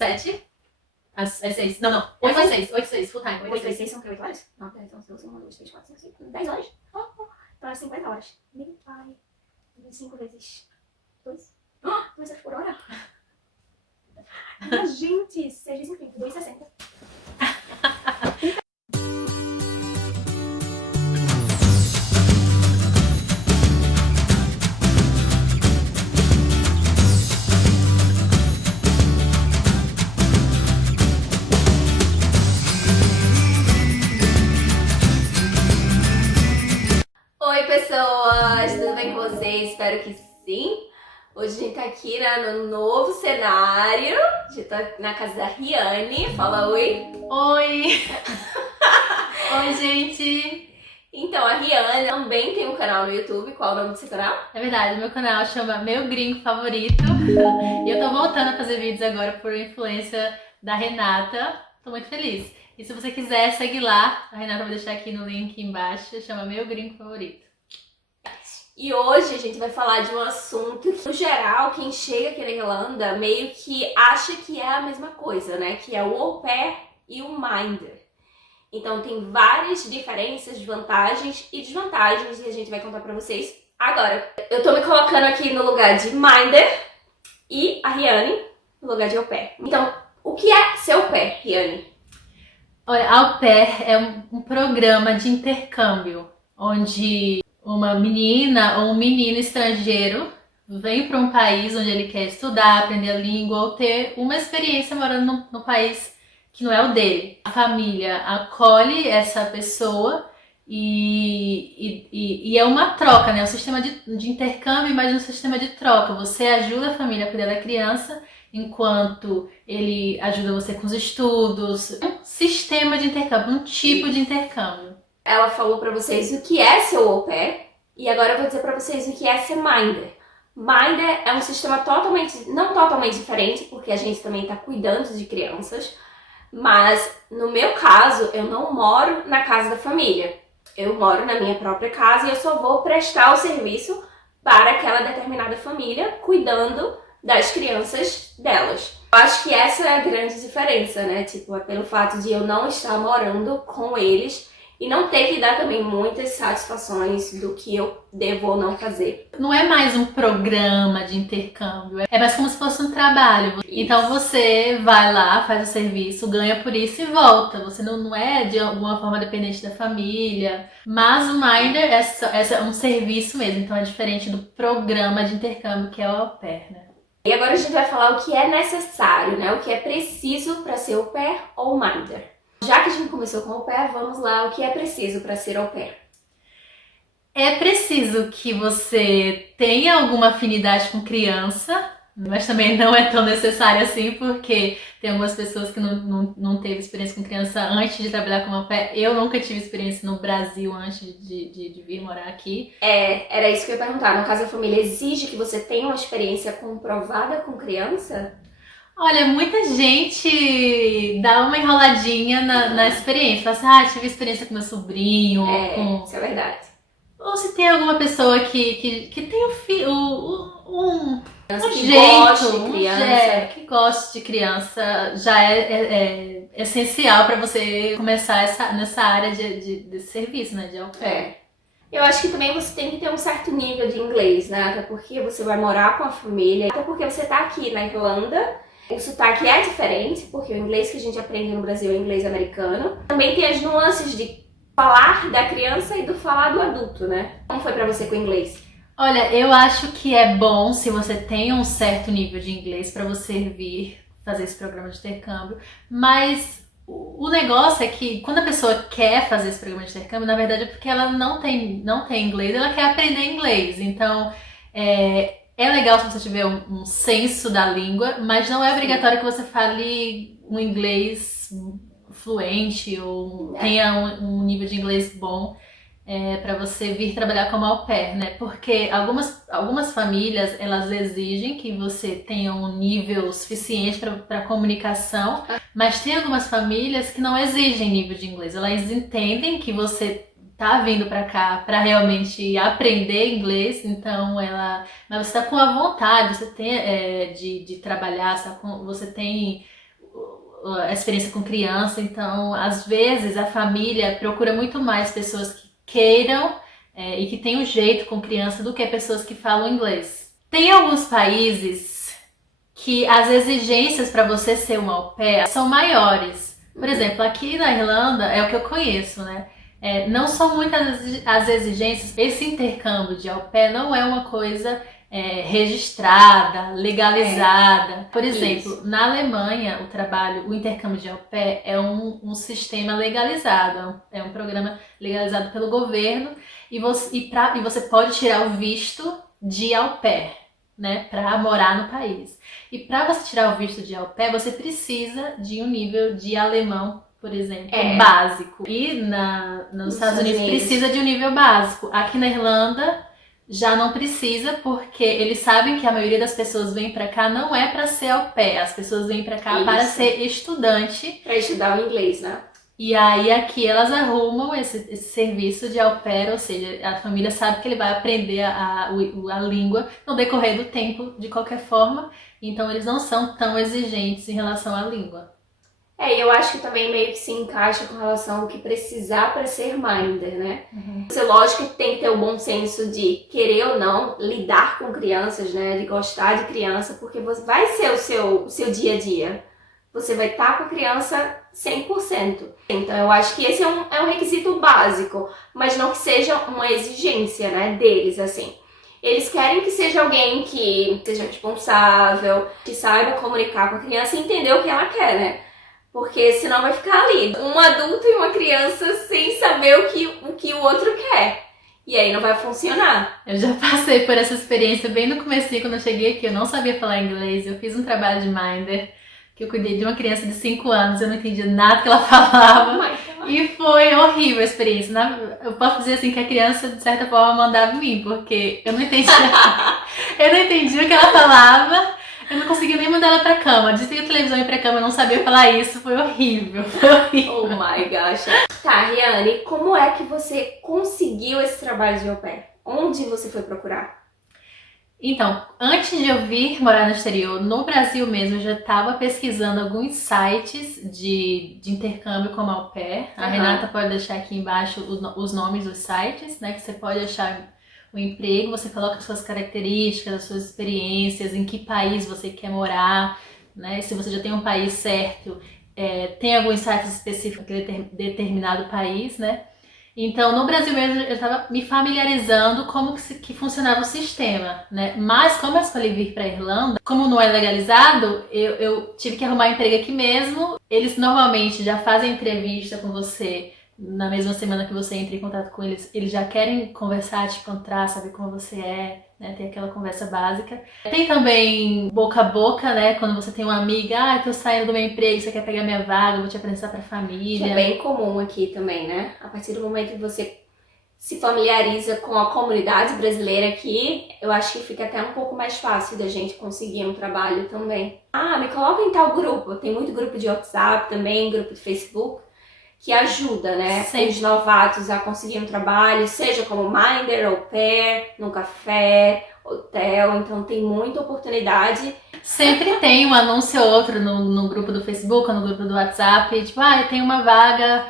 7. É 6. Não, não. 8 e 6. 8 e 6. Full time. 8 vezes 6 são o quê? 8 horas? Não, então são 1, 2, 3, 4, 5, 6, 10 horas. Então é 50 horas. Meu pai. 25 vezes 2. 2 horas por hora? Minha gente, 6 vezes 50. 2,60. Oi pessoas, tudo bem com vocês? Espero que sim. Hoje a gente tá aqui no novo cenário. A gente tá na casa da Riane. Fala oi. Oi! Oi, gente! Então, a Riane também tem um canal no YouTube. Qual é o nome do seu canal? É verdade, meu canal chama Meu Gringo Favorito. E eu tô voltando a fazer vídeos agora por influência da Renata. Tô muito feliz. E se você quiser, segue lá. A Renata vai deixar aqui no link embaixo. Chama Meu Gringo Favorito. E hoje a gente vai falar de um assunto que, no geral, quem chega aqui na Irlanda meio que acha que é a mesma coisa, né? Que é o au pair e o minder. Então tem várias diferenças, vantagens e desvantagens e a gente vai contar pra vocês agora. Eu tô me colocando aqui no lugar de minder e a Riane no lugar de au pair. Então, o que é ser au pair, Riane? Olha, au pair é um programa de intercâmbio, onde uma menina ou um menino estrangeiro vem para um país onde ele quer estudar, aprender a língua ou ter uma experiência morando no país que não é o dele. A família acolhe essa pessoa e é uma troca, né? Um sistema de intercâmbio, mas um sistema de troca. Você ajuda a família a cuidar da criança, enquanto ele ajuda você com os estudos. Um sistema de intercâmbio, um tipo de intercâmbio. Ela falou pra vocês o que é ser au pair e agora eu vou dizer pra vocês o que é ser minder. Minder é um sistema não totalmente diferente, porque a gente também tá cuidando de crianças, mas no meu caso eu não moro na casa da família. Eu moro na minha própria casa e eu só vou prestar o serviço para aquela determinada família, cuidando das crianças delas. Eu acho que essa é a grande diferença, né? Tipo, é pelo fato de eu não estar morando com eles e não ter que dar também muitas satisfações do que eu devo ou não fazer. Não é mais um programa de intercâmbio, é mais como se fosse um trabalho. Então você vai lá, faz o serviço, ganha por isso e volta. Você não é de alguma forma dependente da família. Mas o Minder é um serviço mesmo, então é diferente do programa de intercâmbio que é o au pair, né? E agora a gente vai falar o que é necessário, né? O que é preciso para ser au pair ou minder. Já que a gente começou com au pair, vamos lá, o que é preciso para ser au pair? É preciso que você tenha alguma afinidade com criança, mas também não é tão necessário assim, porque tem algumas pessoas que não teve experiência com criança antes de trabalhar como au pair. Eu nunca tive experiência no Brasil antes de vir morar aqui. Era isso que eu ia perguntar. No caso, a família exige que você tenha uma experiência comprovada com criança? Olha, muita gente dá uma enroladinha na experiência. Fala assim, tive experiência com meu sobrinho. Isso é verdade. Ou se tem alguma pessoa que tem um Que jeito, goste de criança. que goste de criança, já é essencial para você começar nessa área de serviço, né, de au pair. Eu acho que também você tem que ter um certo nível de inglês, né? Até porque você vai morar com a família, até porque você tá aqui na Irlanda. O sotaque é diferente, porque o inglês que a gente aprende no Brasil é inglês americano. Também tem as nuances de falar da criança e do falar do adulto, né? Como foi pra você com o inglês? Olha, eu acho que é bom se você tem um certo nível de inglês para você vir fazer esse programa de intercâmbio, mas o negócio é que quando a pessoa quer fazer esse programa de intercâmbio, na verdade é porque ela não tem inglês, ela quer aprender inglês. Então, é legal se você tiver um senso da língua, mas não é obrigatório que você fale um inglês fluente ou tenha um nível de inglês bom para você vir trabalhar como au pair, né? Porque algumas famílias, elas exigem que você tenha um nível suficiente para comunicação, mas tem algumas famílias que não exigem nível de inglês. Elas entendem que você tá vindo pra cá pra realmente aprender inglês, então mas você tá com a vontade, você tem de trabalhar, você tem a experiência com criança, então às vezes a família procura muito mais pessoas que queiram e que tenham jeito com criança do que pessoas que falam inglês. Tem alguns países que as exigências para você ser um au pair são maiores. Por exemplo, aqui na Irlanda, é o que eu conheço, né? Não são muitas as exigências. Esse intercâmbio de au pair não é uma coisa registrada, legalizada. Por exemplo, Isso. na Alemanha, o intercâmbio de au pair é um sistema legalizado, é um programa legalizado pelo governo e você pode tirar o visto de au pair, né, para morar no país. E para você tirar o visto de au pair, você precisa de um nível de alemão, por exemplo, básico. E nos Estados Unidos precisa de um nível básico. Aqui na Irlanda já não precisa, porque eles sabem que a maioria das pessoas vem pra cá não é pra ser au pair, as pessoas vêm pra cá para ser estudante. Pra estudar o inglês, né? E aí aqui elas arrumam esse serviço de au pair, ou seja, a família sabe que ele vai aprender a língua no decorrer do tempo de qualquer forma, então eles não são tão exigentes em relação à língua. E eu acho que também meio que se encaixa com relação ao que precisar para ser minder, né? Você, lógico que tem que ter o bom senso de querer ou não lidar com crianças, né? De gostar de criança, porque vai ser o seu dia a dia. Você vai estar com a criança 100%. Então eu acho que esse é um requisito básico, mas não que seja uma exigência, né, deles, assim. Eles querem que seja alguém que seja responsável, que saiba comunicar com a criança e entender o que ela quer, né? Porque senão vai ficar ali um adulto e uma criança sem saber o que o outro quer. E aí não vai funcionar. Eu já passei por essa experiência bem no comecinho, quando eu cheguei aqui. Eu não sabia falar inglês, eu fiz um trabalho de minder, que eu cuidei de uma criança de 5 anos, eu não entendia nada que ela falava. E foi horrível a experiência. Eu posso dizer assim que a criança, de certa forma, mandava em mim, porque eu não entendia. Eu não entendia o que ela falava. Eu não conseguia nem mandar ela pra cama. Desliga a televisão e ir pra cama, eu não sabia falar isso. Foi horrível, foi horrível. Oh my gosh. Tá, Riane, como é que você conseguiu esse trabalho de au pair? Onde você foi procurar? Então, antes de eu vir morar no exterior, no Brasil mesmo, eu já estava pesquisando alguns sites de intercâmbio como au pair. A Renata pode deixar aqui embaixo os nomes dos sites, né? Que você pode achar o emprego, você coloca as suas características, as suas experiências, em que país você quer morar, né? Se você já tem um país certo, tem alguns sites específicos para determinado país, né? Então, no Brasil mesmo, eu estava me familiarizando como que funcionava o sistema, né? Mas como eu escolhi vir para a Irlanda, como não é legalizado, eu tive que arrumar emprego aqui mesmo. Eles normalmente já fazem entrevista com você na mesma semana que você entra em contato com eles. Eles já querem conversar, te encontrar, saber como você é, né? Tem aquela conversa básica. Tem também boca a boca, né? Quando você tem uma amiga, tô saindo do meu emprego, você quer pegar minha vaga, vou te apresentar pra família. Que é bem comum aqui também, né? A partir do momento que você se familiariza com a comunidade brasileira aqui, eu acho que fica até um pouco mais fácil da gente conseguir um trabalho também. Me coloca em tal grupo. Tem muito grupo de WhatsApp também, grupo de Facebook, que ajuda, né, os novatos a conseguir um trabalho, seja como minder, au pair, num café, hotel, então tem muita oportunidade. Sempre tem um anúncio ou outro no grupo do Facebook ou no grupo do WhatsApp, tipo, tem uma vaga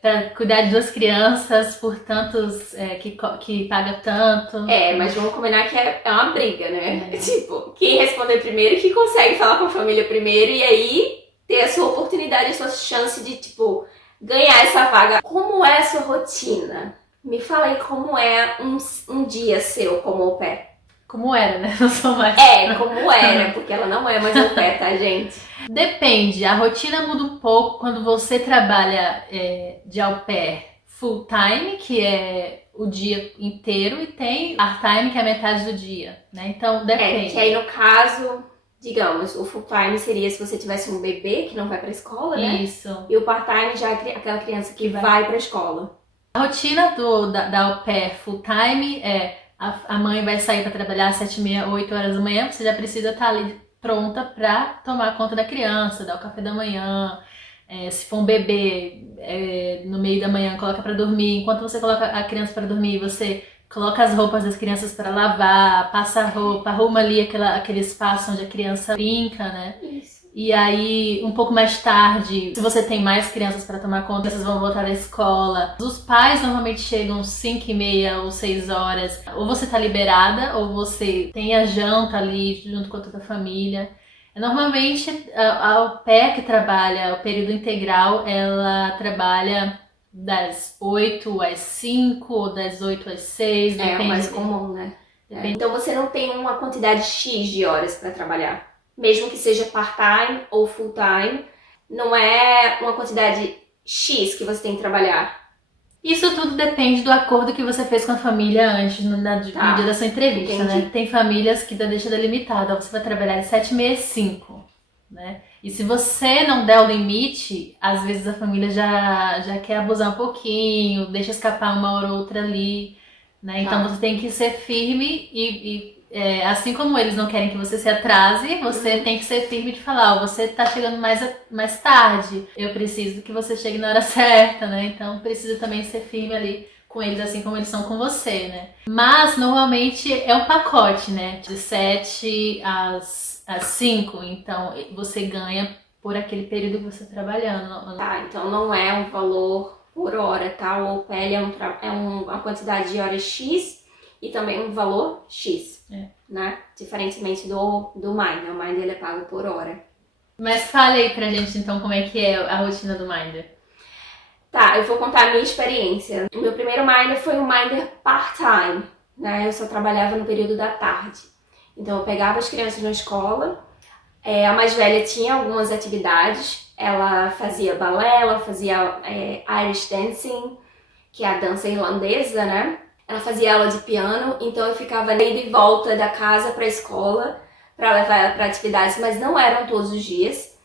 para cuidar de 2 crianças por tantos, que paga tanto. Mas vamos combinar que é uma briga, né? Tipo, quem responder primeiro, que consegue falar com a família primeiro, e aí ter a sua oportunidade, a sua chance de, tipo, ganhar essa vaga. Como é a sua rotina? Me fala aí como é um dia seu como au pair. Como era, né? Não sou mais. Como era, porque ela não é mais au pair, tá, gente? Depende, a rotina muda um pouco quando você trabalha de au pair full time, que é o dia inteiro, e tem part time, que é a metade do dia, né? Então, depende. Que aí no caso, digamos, o full time seria se você tivesse um bebê que não vai pra escola, né? Isso. E o part time já é aquela criança que vai pra escola. A rotina da au pair full time a mãe vai sair para trabalhar às 7h30, 8 horas da manhã, você já precisa estar ali pronta para tomar conta da criança, dar o café da manhã. Se for um bebê, no meio da manhã, coloca para dormir. Enquanto você coloca a criança para dormir, você coloca as roupas das crianças para lavar, passa a roupa, arruma ali aquele espaço onde a criança brinca, né? Isso. E aí, um pouco mais tarde, se você tem mais crianças para tomar conta, essas vão voltar da escola. Os pais normalmente chegam 5h30 ou 6 horas. Ou você tá liberada, ou você tem a janta ali junto com toda a família. Normalmente, a au pair que trabalha o período integral, ela trabalha das 8 às 5 ou das 8 às 6. É o mais comum, né? Então você não tem uma quantidade X de horas para trabalhar. Mesmo que seja part-time ou full-time, não é uma quantidade X que você tem que trabalhar. Isso tudo depende do acordo que você fez com a família antes, no dia da sua entrevista, entendi. né? Tem famílias que deixam delimitado, ó, você vai trabalhar de 7h30 às 5, né? E se você não der o limite, às vezes a família já quer abusar um pouquinho, deixa escapar uma hora ou outra ali, né? Então você tem que ser firme assim como eles não querem que você se atrase, você tem que ser firme de falar, ó, você tá chegando mais tarde, eu preciso que você chegue na hora certa, né? Então precisa também ser firme ali com eles, assim como eles são com você, né? Mas normalmente é um pacote, né? De 7 às 5, então você ganha por aquele período que você tá trabalhando. Tá, então não é um valor por hora, tá? O OPL é uma quantidade de horas X e também um valor X, né? Diferentemente do Minder. O Minder ele é pago por hora. Mas fale aí pra gente então como é que é a rotina do Minder. Tá, eu vou contar a minha experiência. O meu primeiro Minder foi um Minder part-time, né? Eu só trabalhava no período da tarde. Então eu pegava as crianças na escola, a mais velha tinha algumas atividades, ela fazia balé, ela fazia Irish Dancing, que é a dança irlandesa, né? Ela fazia aula de piano, então eu ficava ida e volta da casa para a escola para levar ela para atividades, mas não eram todos os dias.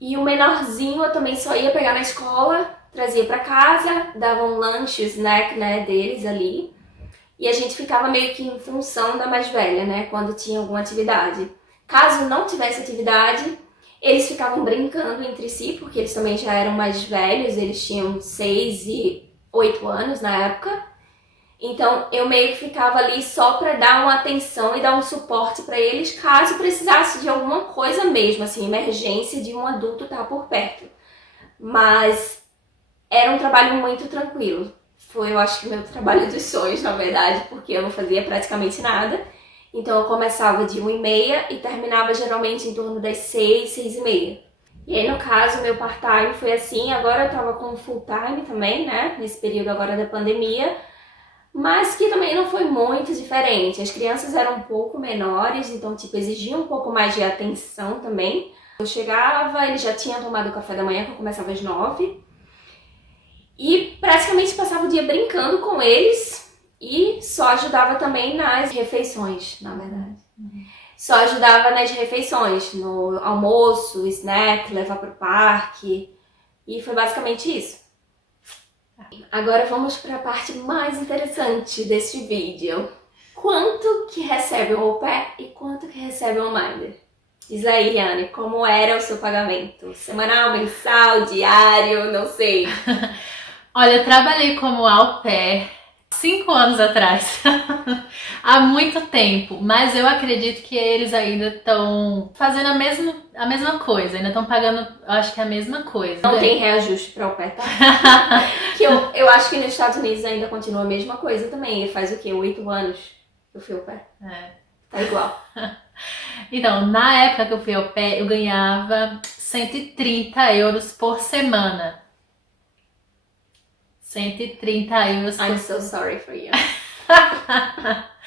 E o menorzinho eu também só ia pegar na escola, trazia para casa, dava um lanche, snack, né, deles ali. E a gente ficava meio que em função da mais velha, né, quando tinha alguma atividade. Caso não tivesse atividade, eles ficavam brincando entre si, porque eles também já eram mais velhos, eles tinham 6 e 8 anos na época. Então eu meio que ficava ali só para dar uma atenção e dar um suporte para eles, caso precisasse de alguma coisa mesmo, assim, emergência de um adulto estar por perto. Mas era um trabalho muito tranquilo. Foi, eu acho que, meu trabalho dos sonhos, na verdade, porque eu não fazia praticamente nada. Então eu começava de 1h30 e terminava geralmente em torno das 6, 6h30. E aí, no caso, meu part-time foi assim. Agora eu tava com full-time também, né, nesse período agora da pandemia. Mas que também não foi muito diferente. As crianças eram um pouco menores, então, tipo, exigiam um pouco mais de atenção também. Eu chegava, eles já tinham tomado o café da manhã, que eu começava às 9. E praticamente passava o dia brincando com eles e só ajudava também nas refeições, na verdade. Só ajudava nas refeições, no almoço, snack, levar pro parque. E foi basicamente isso. Agora vamos para a parte mais interessante deste vídeo. Quanto que recebe um au pair e quanto que recebe um Minder? Diz aí, Riane, como era o seu pagamento? Semanal, mensal, diário, não sei. Olha, eu trabalhei como au pair 5 anos atrás, há muito tempo, mas eu acredito que eles ainda estão fazendo a mesma coisa, ainda estão pagando, eu acho que é a mesma coisa. Não tem reajuste para au pair, tá? Que eu acho que nos Estados Unidos ainda continua a mesma coisa também. Ele faz o quê? 8 anos que eu fui au pair. Tá igual. Então, na época que eu fui au pair, eu ganhava 130 euros por semana. 130 euros por I'm so sorry for you.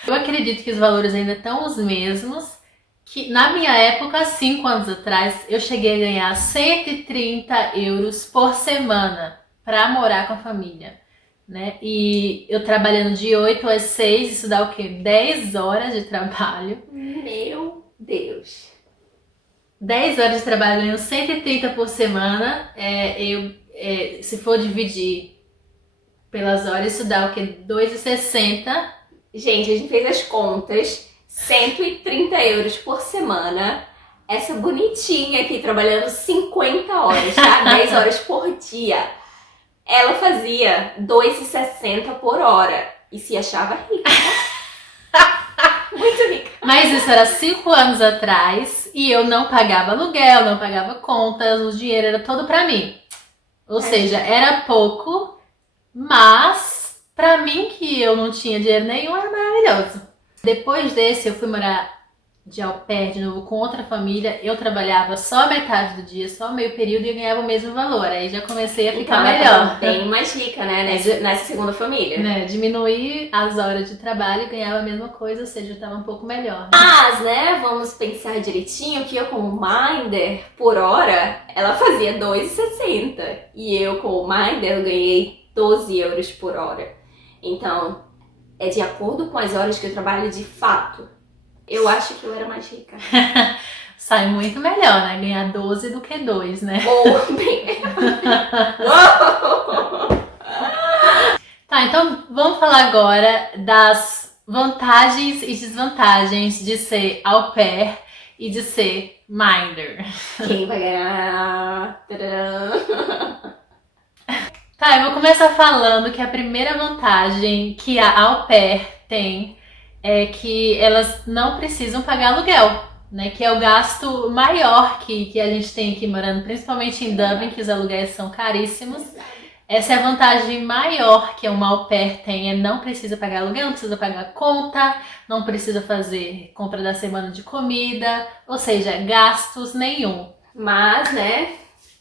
Eu acredito que os valores ainda estão os mesmos, que na minha época, 5 anos atrás, eu cheguei a ganhar 130 euros por semana para morar com a família, né? E eu trabalhando de 8 às 6, isso dá o quê? 10 horas de trabalho. Meu Deus. 10 horas de trabalho ganhando 130 por semana, se for dividir pelas horas, isso dá o quê? 2,60. Gente, a gente fez as contas, 130 euros por semana. Essa bonitinha aqui, trabalhando 50 horas, tá? 10 horas por dia. Ela fazia 2,60 por hora e se achava rica, tá? Muito rica. Mas isso era 5 anos atrás e eu não pagava aluguel, não pagava contas, o dinheiro era todo pra mim. Ou seja, era pouco, mas pra mim que eu não tinha dinheiro nenhum era maravilhoso. Depois desse eu fui morar de au pair de novo com outra família, eu trabalhava só metade do dia, só meio período e eu ganhava o mesmo valor. Aí já comecei a ficar Então, melhor. bem mais rica, né? Nessa segunda família. Né, diminuir as horas de trabalho e ganhava a mesma coisa, ou seja, eu tava um pouco melhor. Mas, né, vamos pensar direitinho que eu como Minder, por hora, ela fazia 2,60. E eu como Minder, eu ganhei 12 euros por hora. Então, é de acordo com as horas que eu trabalho de fato. Eu acho que eu era mais rica. Sai muito melhor, né? Ganhar 12 do que 2, né? Ou bem... Tá, então vamos falar agora das vantagens e desvantagens de ser au pair e de ser minder. Quem vai ganhar? Tadã! Tá, eu vou começar falando que a primeira vantagem que a au pair tem é que elas não precisam pagar aluguel, né? Que é o gasto maior que a gente tem aqui morando, principalmente em Dublin, que os aluguéis são caríssimos. Essa é a vantagem maior que uma au pair tem, é não precisa pagar aluguel, não precisa pagar conta, não precisa fazer compra da semana de comida, ou seja, gastos nenhum. Mas, né,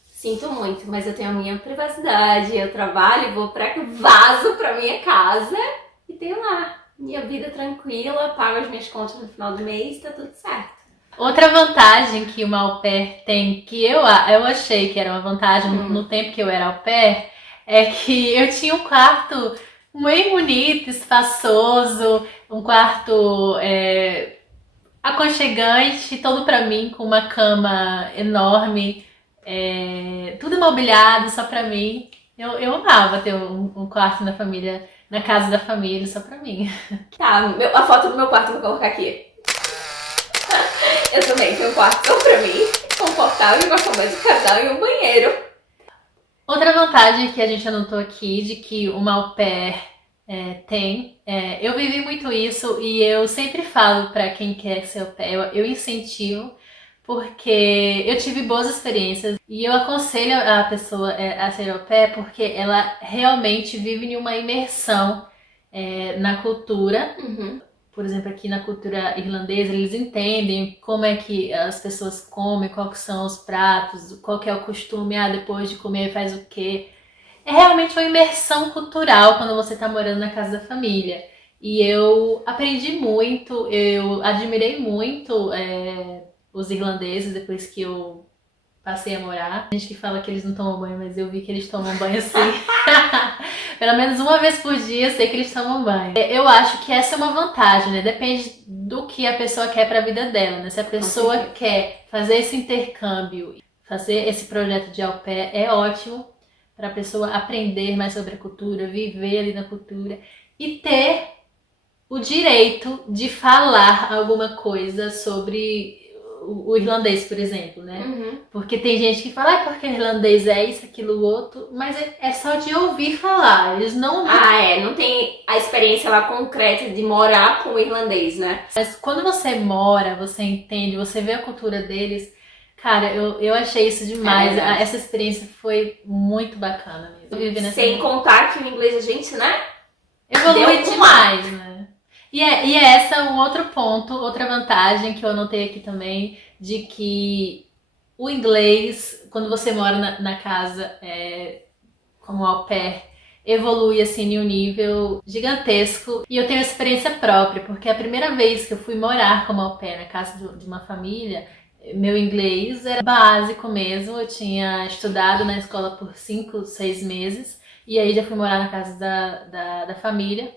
sinto muito, mas eu tenho a minha privacidade, eu trabalho, vazo pra minha casa e tenho lá minha vida tranquila, pago as minhas contas no final do mês, tá tudo certo. Outra vantagem que uma au pair tem, que eu achei que era uma vantagem no tempo que eu era au pair, é que eu tinha um quarto bem bonito, espaçoso, um quarto aconchegante, todo pra mim, com uma cama enorme, tudo imobiliado só pra mim. Eu amava ter um quarto na casa da família, só pra mim. Tá, a foto do meu quarto eu vou colocar aqui. Eu também tenho um quarto só pra mim, confortável, com a cama de casal e um banheiro. Outra vantagem que a gente anotou aqui, de que uma au pair tem, eu vivi muito isso e eu sempre falo pra quem quer ser au pair, eu incentivo, porque eu tive boas experiências e eu aconselho a pessoa a ser au pair porque ela realmente vive em uma imersão na cultura. Por exemplo, aqui na cultura irlandesa, eles entendem como é que as pessoas comem, quais são os pratos, qual que é o costume, depois de comer faz o quê. É realmente uma imersão cultural quando você está morando na casa da família. E eu aprendi muito, eu admirei muito os irlandeses depois que eu passei a morar. Tem gente que fala que eles não tomam banho, mas eu vi que eles tomam banho assim. Pelo menos uma vez por dia eu sei que eles tomam banho. Eu acho que essa é uma vantagem, né? Depende do que a pessoa quer para a vida dela, né? Se a pessoa quer fazer esse intercâmbio, fazer esse projeto de au pair, é ótimo para a pessoa aprender mais sobre a cultura, viver ali na cultura e ter o direito de falar alguma coisa sobre o irlandês, por exemplo, né? Porque tem gente que fala, porque o irlandês é isso, aquilo, o outro, mas é só de ouvir falar, eles não... não tem a experiência lá concreta de morar com o irlandês, né? Mas quando você mora, você entende, você vê a cultura deles, cara, eu achei isso demais, essa experiência foi muito bacana mesmo. Sem contar que o inglês a gente, né? Evolui demais, né? E essa um outro ponto, outra vantagem que eu anotei aqui também, de que o inglês, quando você mora na casa como au pair, evolui assim em um nível gigantesco. E eu tenho experiência própria, porque a primeira vez que eu fui morar como au pair na casa de uma família, meu inglês era básico mesmo, eu tinha estudado na escola por 5, 6 meses, e aí já fui morar na casa da família.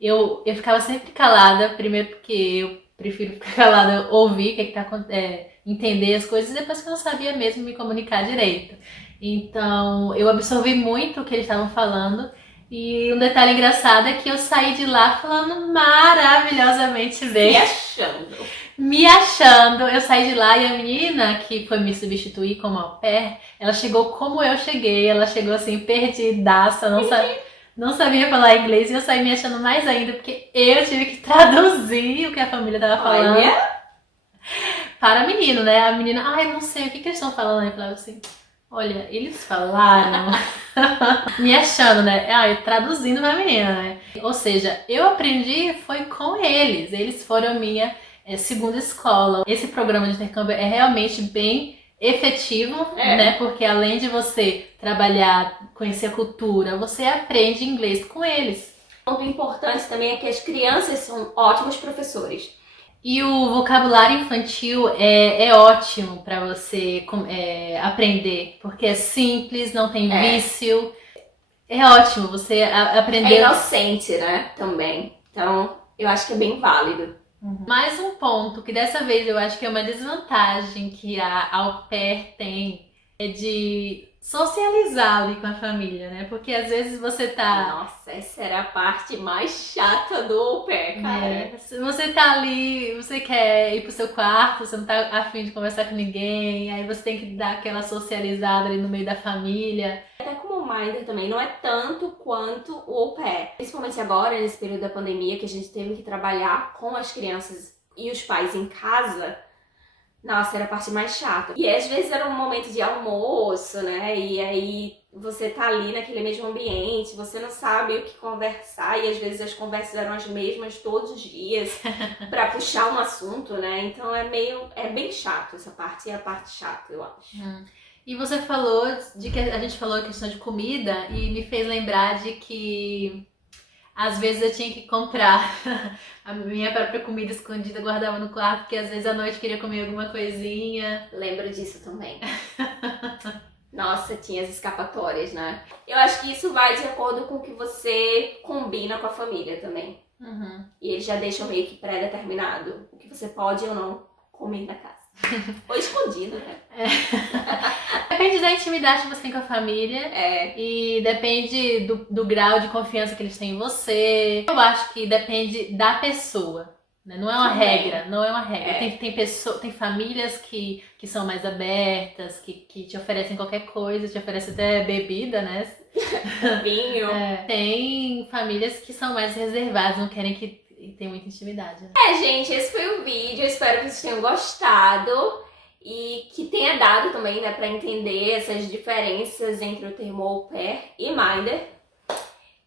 Eu ficava sempre calada, primeiro porque eu prefiro ficar calada, ouvir o que tá acontecendo, entender as coisas, e depois que eu não sabia mesmo me comunicar direito. Então, eu absorvi muito o que eles estavam falando, e um detalhe engraçado é que eu saí de lá falando maravilhosamente bem. Me achando. Eu saí de lá e a menina que foi me substituir como au pair, ela chegou como eu cheguei, ela chegou assim, perdidaça, não sabia falar inglês e eu saí me achando mais ainda, porque eu tive que traduzir o que a família tava falando. para menino, né? A menina, eu não sei o que eles estão falando. Eu falava assim, olha, eles falaram, me achando, né? Traduzindo pra menina, né? Ou seja, eu aprendi foi com eles foram minha segunda escola. Esse programa de intercâmbio é realmente bem efetivo, né? Porque além de você trabalhar, conhecer a cultura, você aprende inglês com eles. Um ponto importante também é que as crianças são ótimos professores. E o vocabulário infantil é ótimo para você aprender, porque é simples, não tem vício. É ótimo você aprender. É inocente, né? Também. Então, eu acho que é bem válido. Mais um ponto que dessa vez eu acho que é uma desvantagem que a au pair tem é de socializar ali com a família, né? Porque às vezes você tá... Nossa, essa era a parte mais chata do au pair, cara. Você tá ali, você quer ir pro seu quarto, você não tá afim de conversar com ninguém, aí você tem que dar aquela socializada ali no meio da família. Até como o Minder também, não é tanto quanto o au pair. Principalmente agora, nesse período da pandemia, que a gente teve que trabalhar com as crianças e os pais em casa. Nossa, era a parte mais chata. E às vezes era um momento de almoço, né? E aí você tá ali naquele mesmo ambiente, você não sabe o que conversar, e às vezes as conversas eram as mesmas todos os dias pra puxar um assunto, né? Então é bem chato essa parte, é a parte chata, eu acho. E você falou de que a gente falou a questão de comida e me fez lembrar de que às vezes eu tinha que comprar a minha própria comida escondida, guardava no quarto, porque às vezes à noite eu queria comer alguma coisinha. Lembro disso também. Nossa, tinha as escapatórias, né? Eu acho que isso vai de acordo com o que você combina com a família também. E eles já deixam meio que pré-determinado o que você pode ou não comer na casa. Ou escondido, né? Depende da intimidade que você tem com a família. E depende do grau de confiança que eles têm em você. Eu acho que depende da pessoa, né? Não é uma regra, não é uma regra. Tem famílias que são mais abertas, que te oferecem qualquer coisa, te oferecem até bebida, né? Vinho. Tem famílias que são mais reservadas, não querem que tenha muita intimidade, né? Gente, esse foi o vídeo. Eu espero que vocês tenham gostado e que tenha dado também, né, pra entender essas diferenças entre o termo au pair e minder.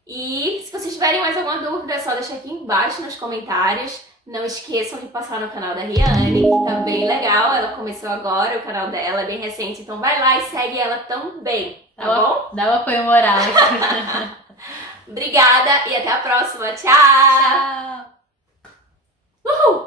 E se vocês tiverem mais alguma dúvida, é só deixar aqui embaixo nos comentários. Não esqueçam de passar no canal da Riane, que tá bem legal. Ela começou agora, o canal dela é bem recente, então vai lá e segue ela também, tá bom? Dá um apoio moral. Obrigada e até a próxima. Tchau! Tchau! Uhul!